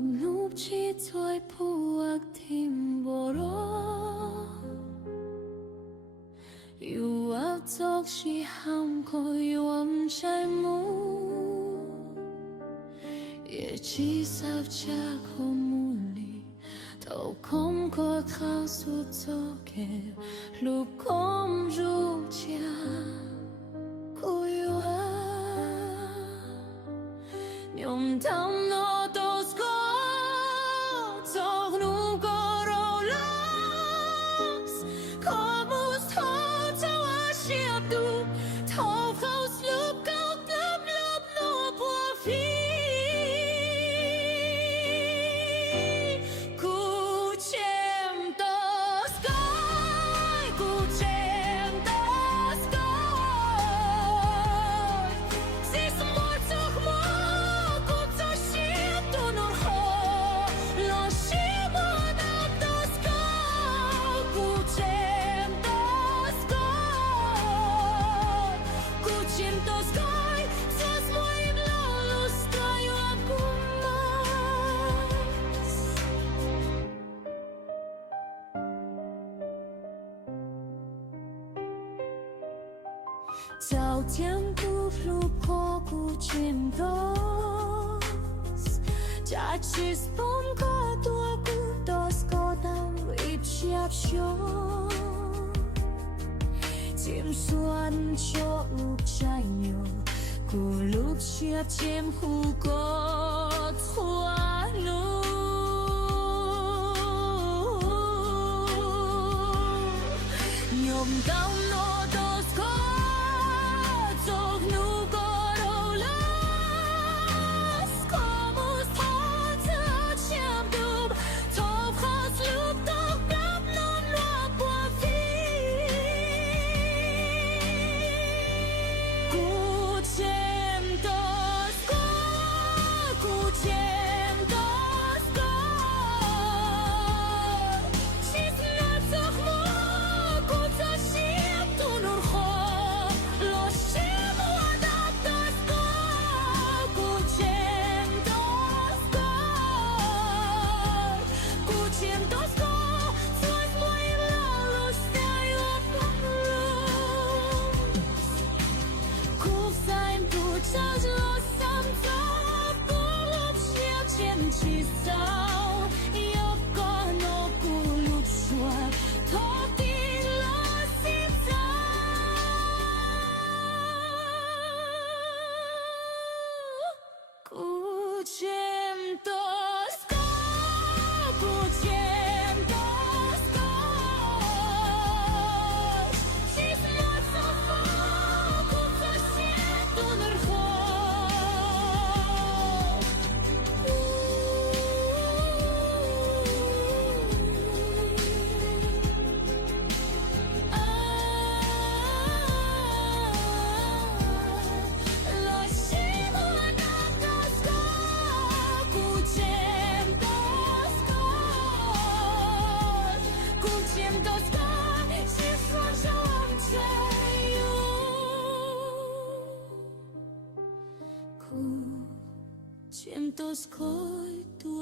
눕지 thôi puak tim boro yêu áo tóc chỉ ham coi yom trái mu ye chỉ sao cha không muốn đi thâu không có khao suốt cho kẻ lúc không ru cha cô yêu nhom thắm nó tốt có cho nu có đâu lắm có một thao cho chia tu thao khao lúc cao lấp lấp nó bùa phi cu chem to sky cu chem to sky sis more to more cu to shit to no ho lo shimo na to sky cu chem to sky cu chem to sky sos moim lo sky Chào tiếng cu flu po cu chim dos cha chi spon ka tua cu dos ko dam ít chiap cho chim xuân cho lúc trái nhiều cu lúc chiap chim khu có hoa lu nhom đau nó dos ko Chim to skoj tu